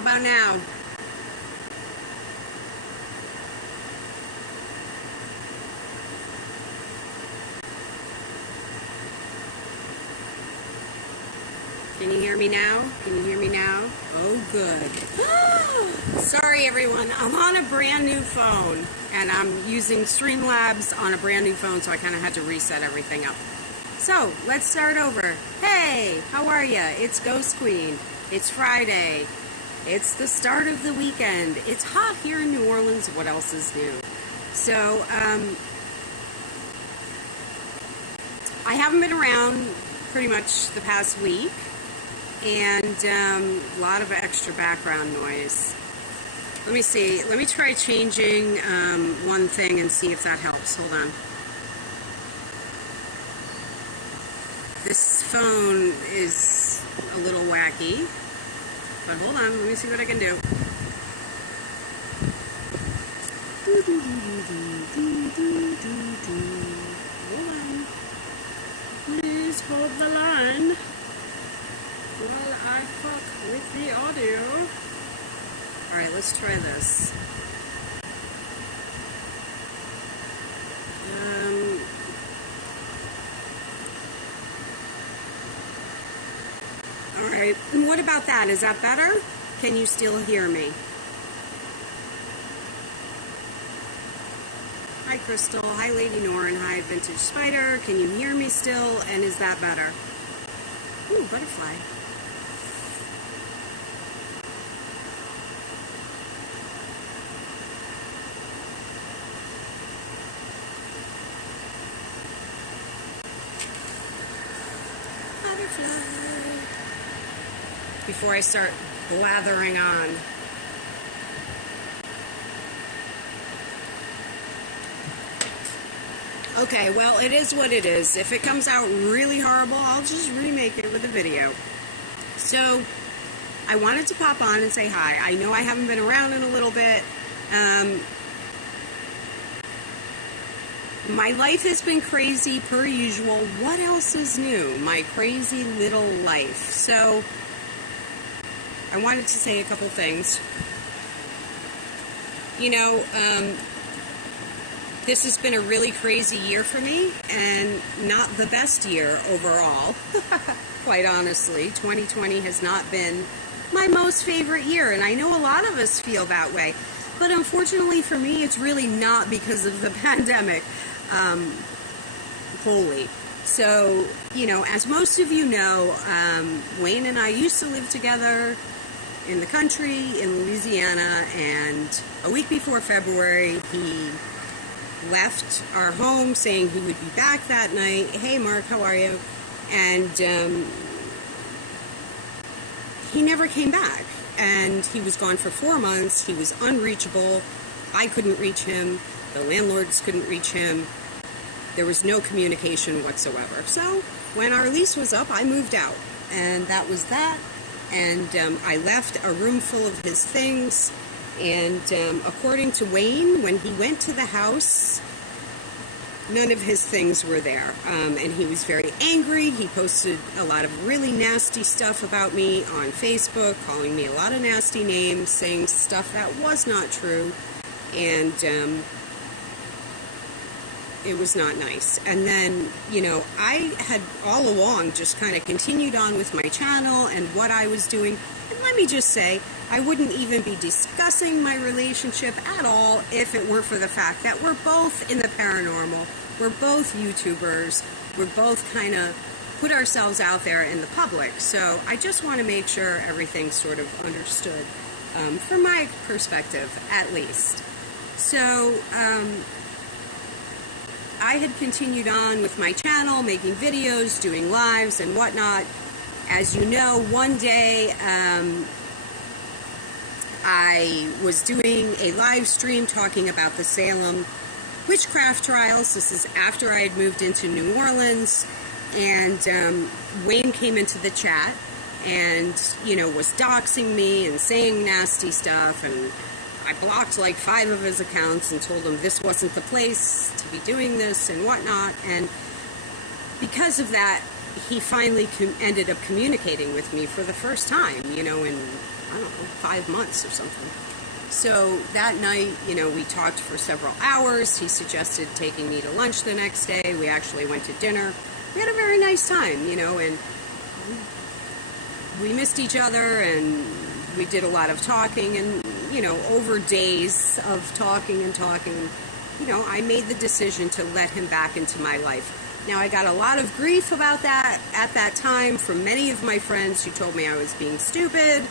How about now? Can you hear me now? Can you hear me now? Oh, good. Sorry, everyone. I'm on a brand new phone, and I'm using Streamlabs on a brand new phone, so I kind of had to reset everything up. So, let's start over. Hey, how are ya? It's Ghost Queen. It's Friday. It's the start of the weekend. It's hot here in New Orleans. What else is new? So, I haven't been around pretty much the past week. And a lot of extra background noise. Let me see. Let me try changing one thing and see if that helps. Hold on. This phone is a little wacky. But hold on. Let me see what I can do. Hold on. Please hold the line. While I fuck with the audio. Alright, let's try this. Alright, and what about that? Is that better? Can you still hear me? Hi Crystal, hi Lady Norn, hi Vintage Spider. Can you hear me still? And is that better? Ooh, butterfly. Before I start blathering on. Okay, well, it is what it is. If it comes out really horrible, I'll just remake it with a video. So, I wanted to pop on and say hi. I know I haven't been around in a little bit. My life has been crazy per usual. What else is new? My crazy little life. So, I wanted to say a couple things. You know, this has been a really crazy year for me, and not the best year overall. Quite honestly, 2020 has not been my most favorite year, and I know a lot of us feel that way. But unfortunately for me, it's really not because of the pandemic. Wholly. So, you know, as most of you know, Wayne and I used to live together in the country in Louisiana, and a week before February, he left our home saying he would be back that night. Hey Mark, how are you? And he never came back. And he was gone for 4 months. He was unreachable. I couldn't reach him. The landlords couldn't reach him. There was no communication whatsoever. So when our lease was up, I moved out. And that was that. And I left a room full of his things. And according to Wayne, when he went to the house, none of his things were there. And he was very angry. He posted a lot of really nasty stuff about me on Facebook, calling me a lot of nasty names, saying stuff that was not true. And it was not nice. And then, you know, I had all along just kind of continued on with my channel and what I was doing. And let me just say, I wouldn't even be discussing my relationship at all if it weren't for the fact that we're both in the paranormal. We're both YouTubers. We're both kind of put ourselves out there in the public. So I just want to make sure everything's sort of understood from my perspective, at least. So, I had continued on with my channel, making videos, doing lives and whatnot. As you know, one day I was doing a live stream talking about the Salem witchcraft trials. This is after I had moved into New Orleans, and Wayne came into the chat and, you know, was doxing me and saying nasty stuff, and I blocked like 5 of his accounts and told him this wasn't the place to be doing this and whatnot. And because of that, he finally ended up communicating with me for the first time, you know, in I don't know, 5 months or something. So that night, we talked for several hours. He suggested taking me to lunch the next day. We actually went to dinner. We had a very nice time, and we missed each other, and we did a lot of talking, and, over days of talking and talking, I made the decision to let him back into my life. Now, I got a lot of grief about that at that time from many of my friends who told me I was being stupid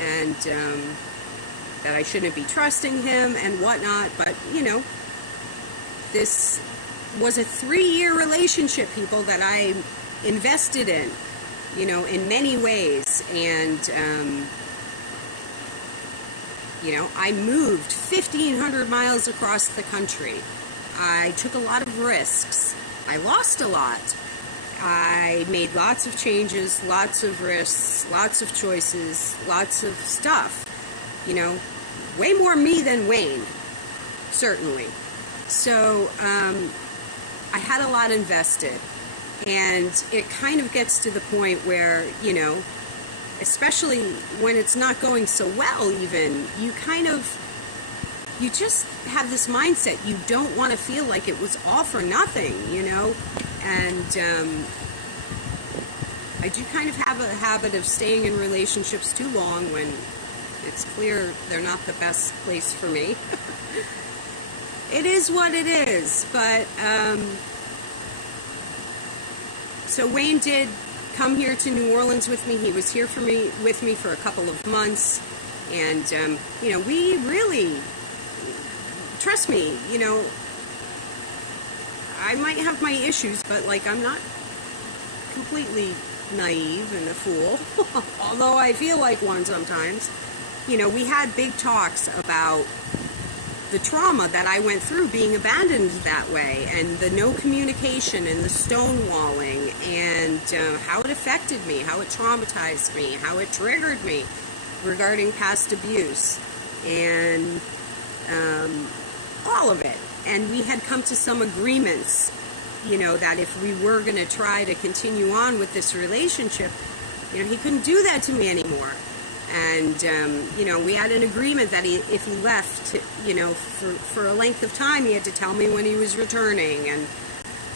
and that I shouldn't be trusting him and whatnot. But, this was a 3-year relationship, people, that I invested in, in many ways. And, I moved 1,500 miles across the country. I took a lot of risks. I lost a lot. I made lots of changes, lots of risks, lots of choices, lots of stuff. Way more me than Wayne, certainly. So I had a lot invested. And it kind of gets to the point where, especially when it's not going so well even, you just have this mindset. You don't want to feel like it was all for nothing, and I do kind of have a habit of staying in relationships too long when it's clear they're not the best place for me. It is what it is, but so Wayne did come here to New Orleans with me. He was here with me for a couple of months, and we really, trust me, I might have my issues, but I'm not completely naive and a fool, although I feel like one sometimes. We had big talks about the trauma that I went through being abandoned that way, and the no communication and the stonewalling, and how it affected me, how it traumatized me, how it triggered me regarding past abuse, and all of it. And we had come to some agreements, that if we were going to try to continue on with this relationship, he couldn't do that to me anymore. And, we had an agreement that if he left, for a length of time, he had to tell me when he was returning. And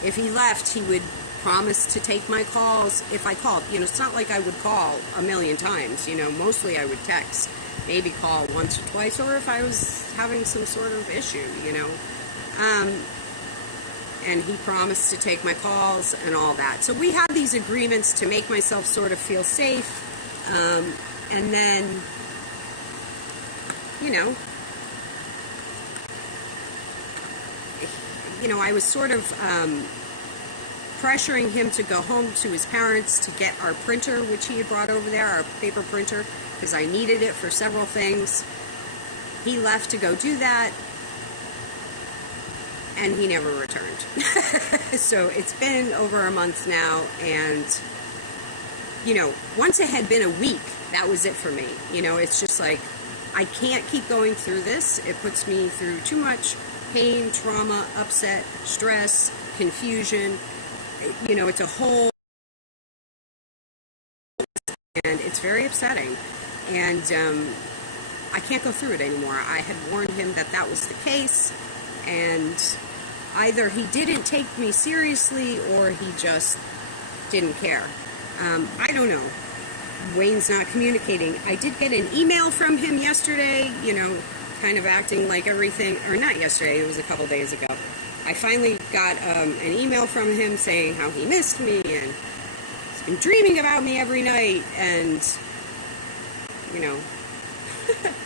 if he left, he would promise to take my calls if I called. It's not like I would call a million times. Mostly I would text, maybe call once or twice, or if I was having some sort of issue, and he promised to take my calls and all that. So we had these agreements to make myself sort of feel safe. And then, I was sort of pressuring him to go home to his parents to get our printer, which he had brought over there, our paper printer, because I needed it for several things. He left to go do that, and he never returned. So it's been over a month now, and, once it had been a week, that was it for me. It's just like, I can't keep going through this. It puts me through too much pain, trauma, upset, stress, confusion. It's a whole, and it's very upsetting. And I can't go through it anymore. I had warned him that that was the case, and either he didn't take me seriously or he just didn't care. I don't know. Wayne's not communicating. I did get an email from him yesterday, kind of acting like everything, or not yesterday, it was a couple days ago. I finally got an email from him saying how he missed me and he's been dreaming about me every night, and,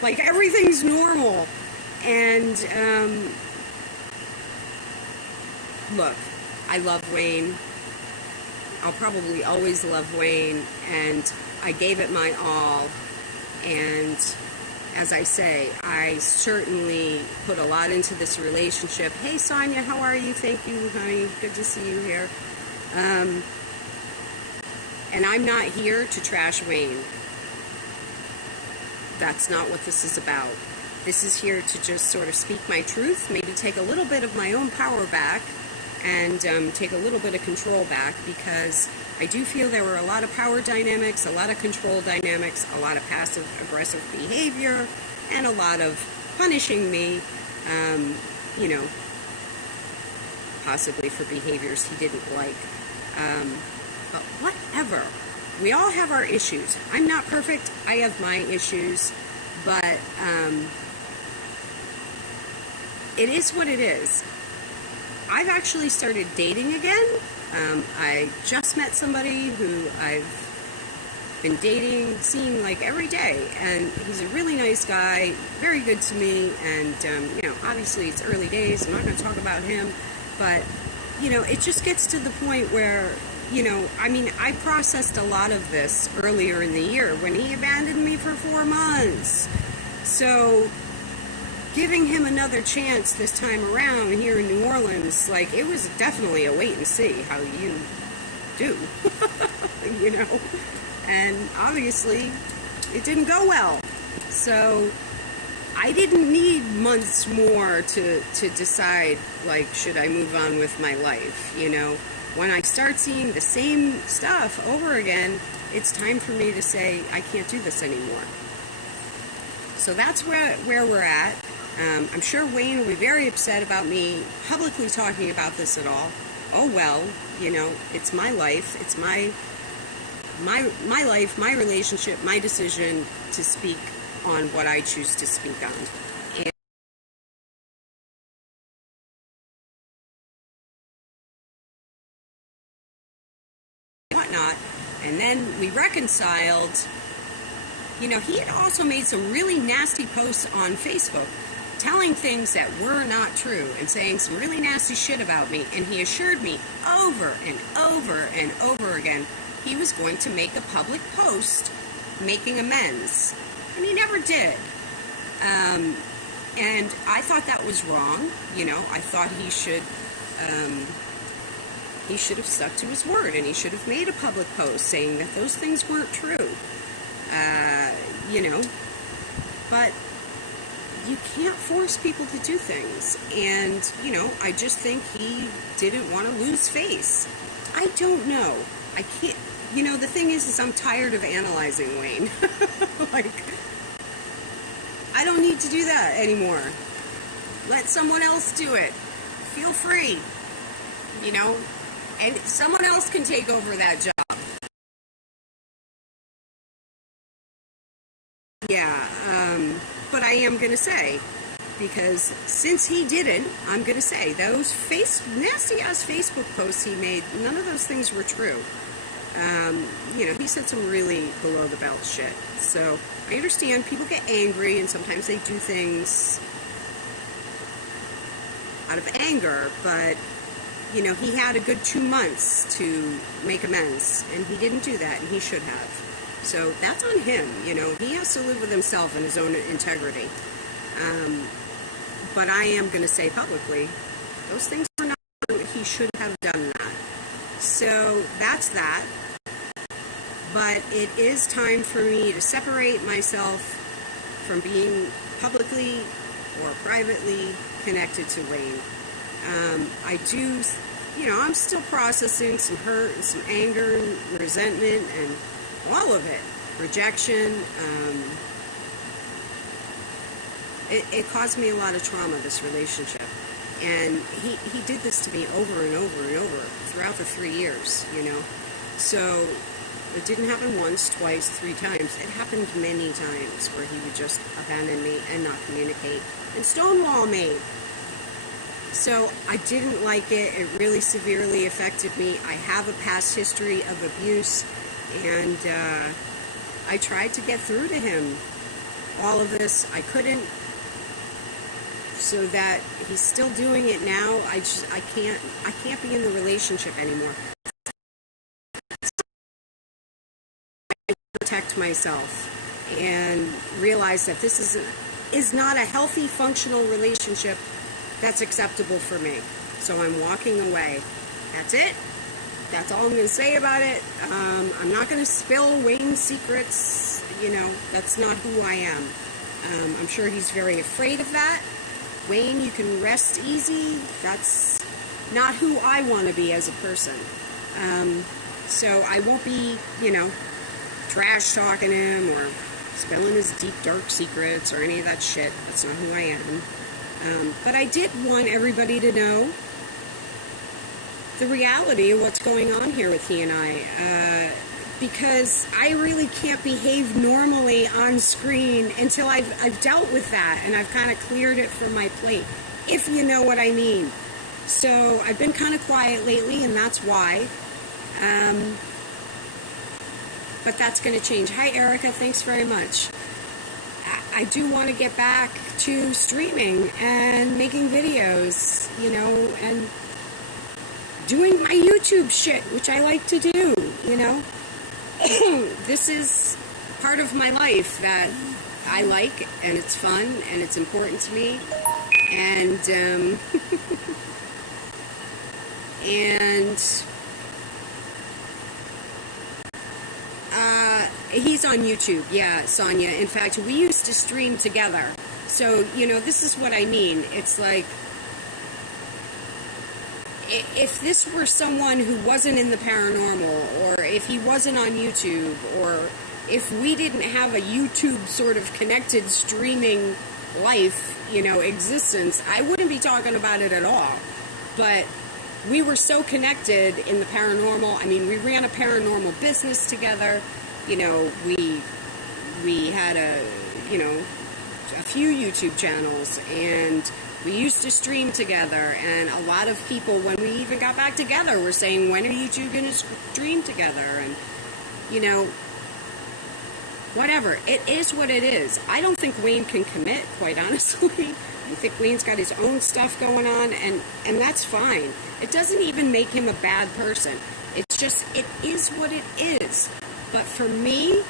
like everything's normal. And, look, I love Wayne. I'll probably always love Wayne, and I gave it my all, and as I say, I certainly put a lot into this relationship. Hey, Sonia, how are you? Thank you, honey. Good to see you here. And I'm not here to trash Wayne. That's not what this is about. This is here to just sort of speak my truth, maybe take a little bit of my own power back, and take a little bit of control back, because I do feel there were a lot of power dynamics, a lot of control dynamics, a lot of passive-aggressive behavior, and a lot of punishing me, you know, possibly for behaviors he didn't like. But whatever. We all have our issues. I'm not perfect. I have my issues. But it is what it is. I've actually started dating again. I just met somebody who I've been dating, seeing like every day, and he's a really nice guy, very good to me, and you know, obviously it's early days, I'm not going to talk about him, but you know, it just gets to the point where, you know, I mean, I processed a lot of this earlier in the year when he abandoned me for 4 months. So giving him another chance this time around here in New Orleans, like, it was definitely a wait and see how you do, you know, and obviously it didn't go well. So I didn't need months more to decide, like, should I move on with my life, you know. When I start seeing the same stuff over again, it's time for me to say, I can't do this anymore. So that's where we're at. I'm sure Wayne will be very upset about me publicly talking about this at all. Oh well, you know, it's my life. It's my life, my relationship, my decision to speak on what I choose to speak on. And whatnot. And then we reconciled. You know, he had also made some really nasty posts on Facebook telling things that were not true and saying some really nasty shit about me, and he assured me over and over and over again he was going to make a public post making amends, and he never did. And I thought that was wrong. You know, I thought he should have stuck to his word, and he should have made a public post saying that those things weren't true. You know, but you can't force people to do things. And, you know, I just think he didn't want to lose face. I don't know. I can't, you know, the thing is I'm tired of analyzing Wayne. Like, I don't need to do that anymore. Let someone else do it. Feel free. You know, and someone else can take over that job. Yeah, but I am going to say, because since he didn't, I'm going to say, those nasty-ass Facebook posts he made, none of those things were true. You know, he said some really below-the-belt shit. So, I understand people get angry, and sometimes they do things out of anger, but, you know, he had a good 2 months to make amends, and he didn't do that, and he should have. So that's on him, you know. He has to live with himself and his own integrity. But I am going to say publicly, those things were not true. He should have done that. So that's that. But it is time for me to separate myself from being publicly or privately connected to Wayne. I do, you know, I'm still processing some hurt and some anger and resentment and all of it, rejection. It caused me a lot of trauma, this relationship, and he did this to me over and over and over throughout the 3 years, you know. So it didn't happen once, twice, 3 times. It happened many times where he would just abandon me and not communicate and stonewall me. So I didn't like it. It really severely affected me. I have a past history of abuse. And I tried to get through to him all of this. I couldn't. So that he's still doing it now. I can't be in the relationship anymore. I protect myself and realize that this is not a healthy, functional relationship that's acceptable for me. So I'm walking away. That's it. That's all I'm going to say about it. I'm not going to spill Wayne's secrets. You know, that's not who I am. I'm sure he's very afraid of that. Wayne, you can rest easy. That's not who I want to be as a person. So I won't be, trash talking him or spilling his deep, dark secrets or any of that shit. That's not who I am. But I did want everybody to know the reality of what's going on here with he and I. Because I really can't behave normally on screen until I've dealt with that and I've kind of cleared it from my plate, if you know what I mean. So I've been kind of quiet lately, and that's why. But that's going to change. Hi, Erica. Thanks very much. I do want to get back to streaming and making videos, and doing my YouTube shit, which I like to do, This is part of my life that I like, and it's fun, and it's important to me. And, he's on YouTube, yeah, Sonia. In fact, we used to stream together. So, this is what I mean. It's like, if this were someone who wasn't in the paranormal, or if he wasn't on YouTube, or if we didn't have a YouTube sort of connected streaming life, existence, I wouldn't be talking about it at all. But we were so connected in the paranormal. I mean, we ran a paranormal business together. We had a few YouTube channels, and we used to stream together, and a lot of people, when we even got back together, were saying, when are you two going to stream together? And, whatever. It is what it is. I don't think Wayne can commit, quite honestly. I think Wayne's got his own stuff going on, and that's fine. It doesn't even make him a bad person. It's just, it is what it is. But for me,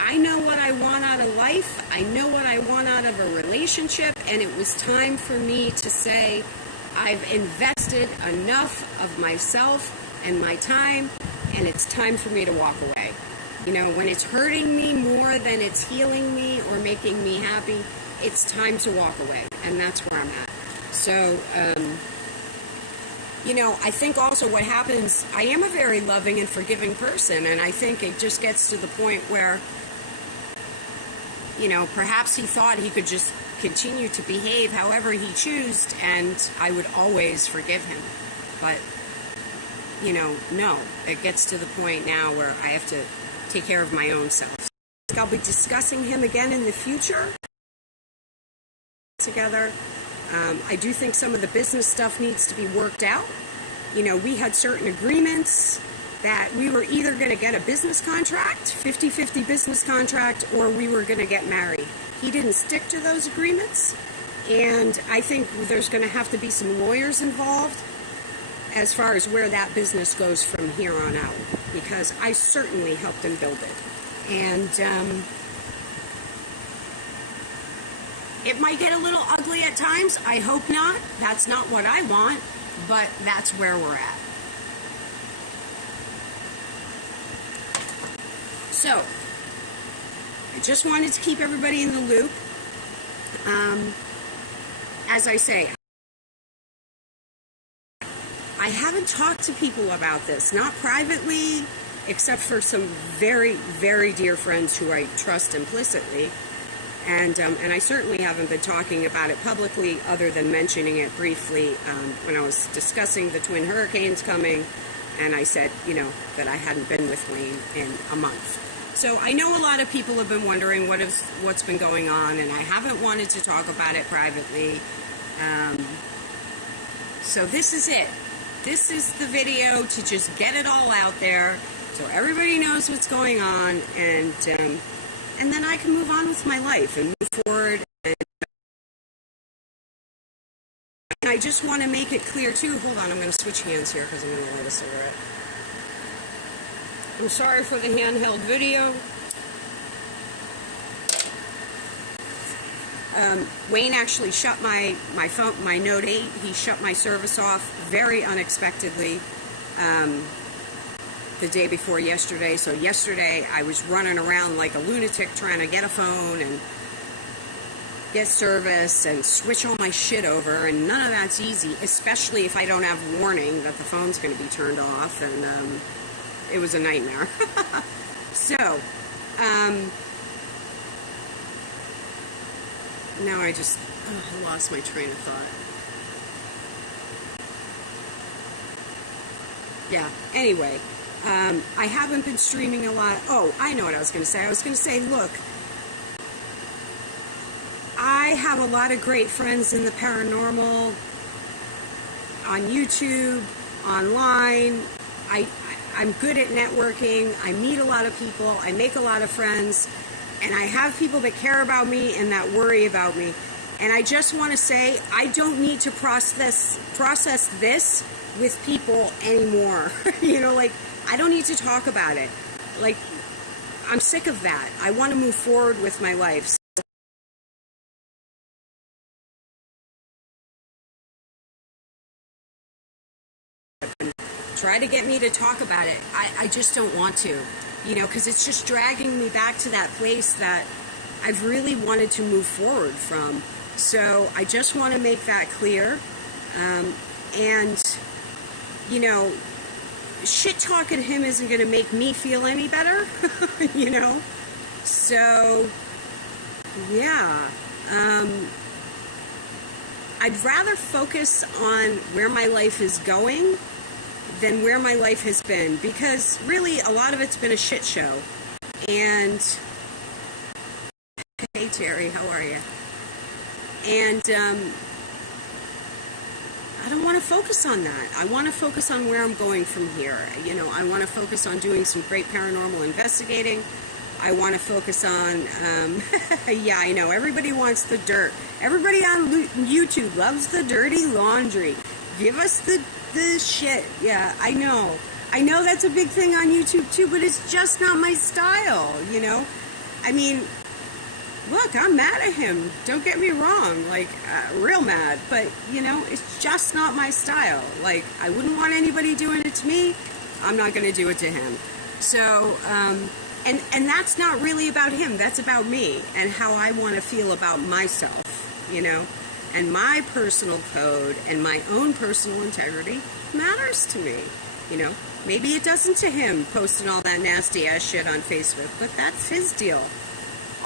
I know what I want out of life. I know what I want out of a relationship, and it was time for me to say, I've invested enough of myself and my time, and it's time for me to walk away. When it's hurting me more than it's healing me or making me happy, it's time to walk away, and that's where I'm at. So, I think also what happens, I am a very loving and forgiving person, and I think it just gets to the point where, perhaps he thought he could just continue to behave however he chose, and I would always forgive him. But, no, it gets to the point now where I have to take care of my own self. I'll be discussing him again in the future together. I do think some of the business stuff needs to be worked out. We had certain agreements that we were either going to get a business contract, 50-50 business contract, or we were going to get married. He didn't stick to those agreements, and I think there's going to have to be some lawyers involved as far as where that business goes from here on out, because I certainly helped him build it. And it might get a little ugly at times. I hope not. That's not what I want, but that's where we're at. So, I just wanted to keep everybody in the loop. As I say, I haven't talked to people about this, not privately, except for some very, very dear friends who I trust implicitly. And I certainly haven't been talking about it publicly, other than mentioning it briefly when I was discussing the twin hurricanes coming, and I said, that I hadn't been with Wayne in a month. So I know a lot of people have been wondering what's been going on, and I haven't wanted to talk about it privately. So this is it. This is the video to just get it all out there, so everybody knows what's going on, and then I can move on with my life and move forward. And I just want to make it clear, too. Hold on, I'm going to switch hands here because I'm going to light a cigarette. I'm sorry for the handheld video. Wayne actually shut my phone, my Note 8. He shut my service off very unexpectedly the day before yesterday. So yesterday I was running around like a lunatic trying to get a phone and get service and switch all my shit over, and none of that's easy, especially if I don't have warning that the phone's going to be turned off. And it was a nightmare. So, now I just lost my train of thought. Yeah, anyway, I haven't been streaming a lot. Oh, I know what I was going to say. I was going to say, look, I have a lot of great friends in the paranormal, on YouTube, online. I'm good at networking. I meet a lot of people. I make a lot of friends. And I have people that care about me and that worry about me. And I just want to say, I don't need to process this with people anymore. You know, like, I don't need to talk about it. Like, I'm sick of that. I want to move forward with my life. Try to get me to talk about it. I just don't want to, you know, because it's just dragging me back to that place that I've really wanted to move forward from. So I just want to make that clear. And, you know, shit talking him isn't going to make me feel any better, you know? So, yeah. I'd rather focus on where my life is going than where my life has been, because really a lot of it's been a shit show. And hey Terry, how are you? And I don't want to focus on that. I want to focus on where I'm going from here. You know, I want to focus on doing some great paranormal investigating. I want to focus on, yeah, I know, everybody wants the dirt. Everybody on YouTube loves the dirty laundry. Give us the shit. Yeah, I know. I know that's a big thing on YouTube too, but it's just not my style, you know? I mean, look, I'm mad at him. Don't get me wrong, like, real mad. But, you know, it's just not my style. Like, I wouldn't want anybody doing it to me. I'm not going to do it to him. So, and that's not really about him. That's about me and how I want to feel about myself, you know? And my personal code and my own personal integrity matters to me, you know? Maybe it doesn't to him, posting all that nasty ass shit on Facebook, but that's his deal.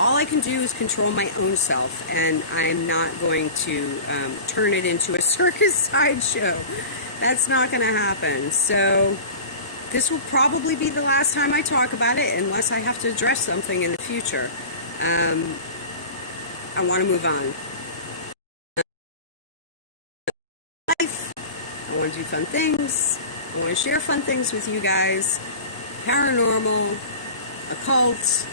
All I can do is control my own self, and I'm not going to turn it into a circus sideshow. That's not going to happen. So this will probably be the last time I talk about it, unless I have to address something in the future. I want to move on. I want to do fun things. I want to share fun things with you guys. Paranormal, occult,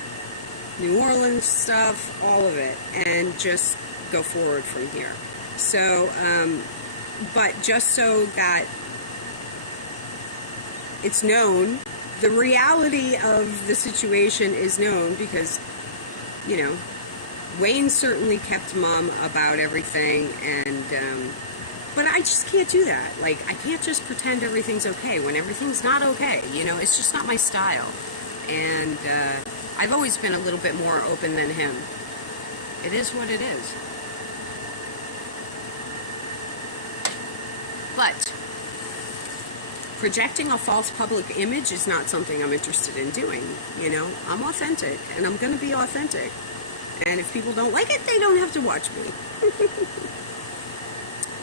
New Orleans stuff, all of it, and just go forward from here. So, but just so that it's known, the reality of the situation is known, because, you know, Wayne certainly kept mum about everything, and, but I just can't do that. Like, I can't just pretend everything's okay when everything's not okay, you know? It's just not my style. And, I've always been a little bit more open than him. It is what it is. But projecting a false public image is not something I'm interested in doing. You know, I'm authentic, and I'm going to be authentic. And if people don't like it, they don't have to watch me.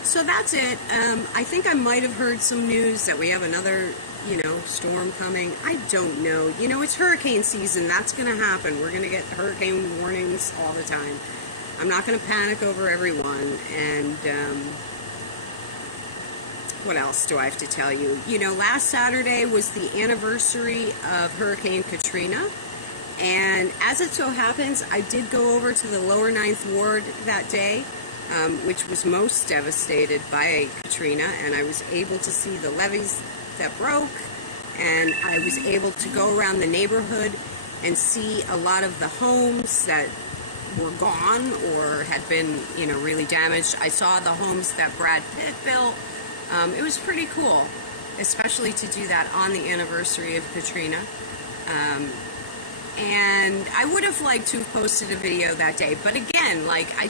So that's it. I think I might have heard some news that we have another, you know, storm coming. I don't know. You know, it's hurricane season. That's going to happen. We're going to get hurricane warnings all the time. I'm not going to panic over everyone. And what else do I have to tell you? You know, last Saturday was the anniversary of Hurricane Katrina. And as it so happens, I did go over to the lower 9th Ward that day, which was most devastated by Katrina. And I was able to see the levees that broke, and I was able to go around the neighborhood and see a lot of the homes that were gone or had been, you know, really damaged. I saw the homes that Brad Pitt built. It was pretty cool, especially to do that on the anniversary of Katrina. And I would have liked to have posted a video that day, but again, like, I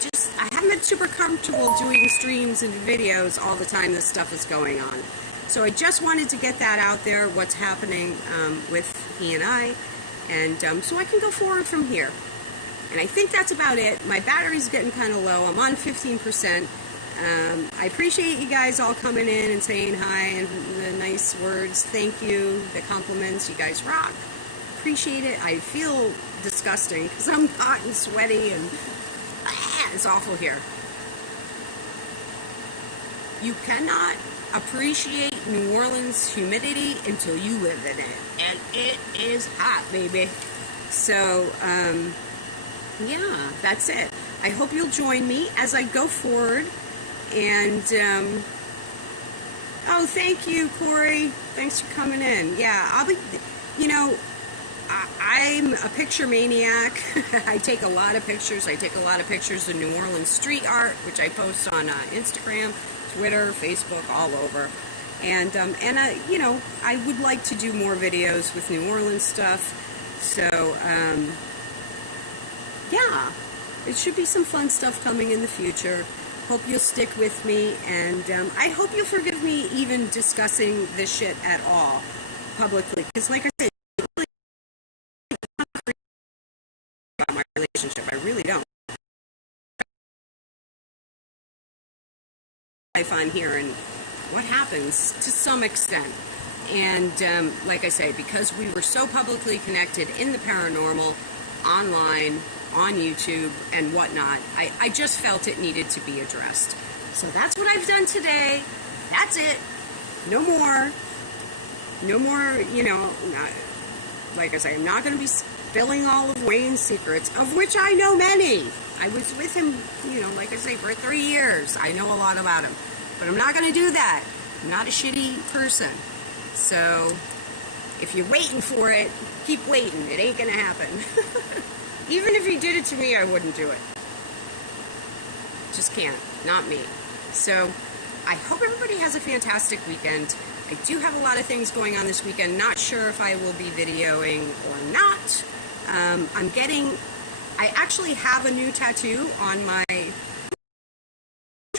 haven't been super comfortable doing streams and videos all the time this stuff is going on. So I just wanted to get that out there, what's happening with he and I, and so I can go forward from here. And I think that's about it. My battery's getting kind of low. I'm on 15%. I appreciate you guys all coming in and saying hi and the nice words. Thank you, the compliments. You guys rock. Appreciate it. I feel disgusting because I'm hot and sweaty and it's awful here. You cannot appreciate New Orleans humidity until you live in it. And it is hot, baby. So, yeah, that's it. I hope you'll join me as I go forward. And, oh, thank you, Corey. Thanks for coming in. Yeah, I'll be, you know, I'm a picture maniac. I take a lot of pictures. I take a lot of pictures of New Orleans street art, which I post on Instagram, Twitter, Facebook, all over. And you know, I would like to do more videos with New Orleans stuff. So, yeah, it should be some fun stuff coming in the future. Hope you'll stick with me, and I hope you'll forgive me even discussing this shit at all publicly. Because like I said, about my relationship, I really don't. Life on here and what happens to some extent. And like I say, because we were so publicly connected in the paranormal, online, on YouTube and whatnot, I just felt it needed to be addressed. So that's what I've done today. That's it. No more, you know, like I say, I'm not going to be spilling all of Wayne's secrets, of which I know many. I was with him, you know, like I say, for 3 years. I know a lot about him. But I'm not going to do that. I'm not a shitty person. So if you're waiting for it, keep waiting. It ain't going to happen. Even if he did it to me, I wouldn't do it. Just can't. Not me. So I hope everybody has a fantastic weekend. I do have a lot of things going on this weekend. Not sure if I will be videoing or not. I actually have a new tattoo on my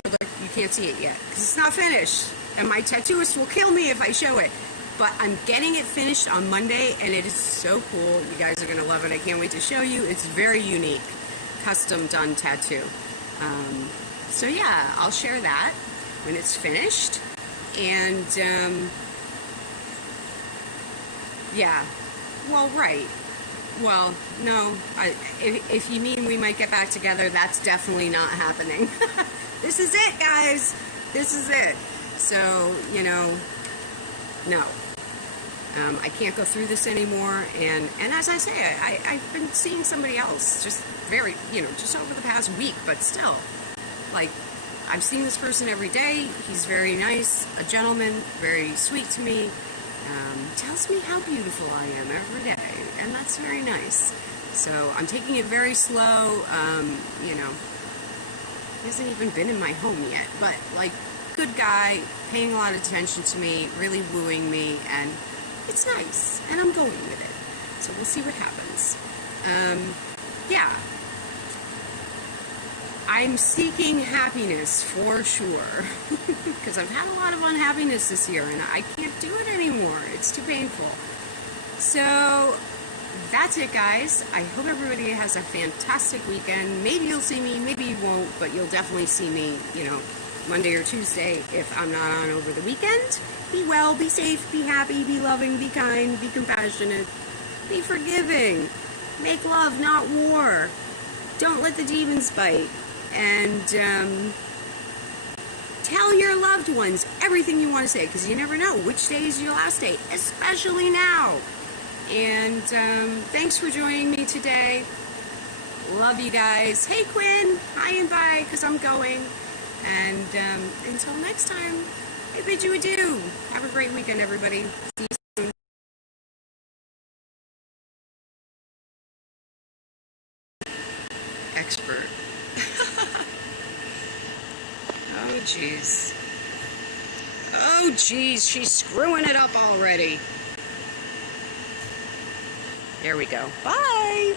shoulder. You can't see it yet because it's not finished. And my tattooist will kill me if I show it. But I'm getting it finished on Monday, and it is so cool. You guys are going to love it. I can't wait to show you. It's very unique, custom done tattoo. So yeah, I'll share that when it's finished. And yeah, well, right. Well, no, if you mean we might get back together, that's definitely not happening. This is it, guys. This is it. So, you know, no. I can't go through this anymore, and as I say, I've been seeing somebody else, just very, you know, just over the past week, but still, like, I've seen this person every day. He's very nice, a gentleman, very sweet to me, tells me how beautiful I am every day, and that's very nice. So I'm taking it very slow. You know, he hasn't even been in my home yet, but, like, good guy, paying a lot of attention to me, really wooing me, and it's nice, and I'm going with it. So we'll see what happens. Yeah. I'm seeking happiness for sure. Because I've had a lot of unhappiness this year, and I can't do it anymore. It's too painful. So that's it, guys. I hope everybody has a fantastic weekend. Maybe you'll see me, maybe you won't, but you'll definitely see me, you know, Monday or Tuesday if I'm not on over the weekend. Be well, be safe, be happy, be loving, be kind, be compassionate, be forgiving, make love, not war. Don't let the demons bite. And tell your loved ones everything you want to say, because you never know which day is your last day, especially now. And thanks for joining me today. Love you guys. Hey, Quinn. Hi and bye, because I'm going. And until next time, I bid you adieu. Have a great weekend, everybody. See you soon. Expert. Oh, jeez. Oh, jeez. She's screwing it up already. There we go. Bye.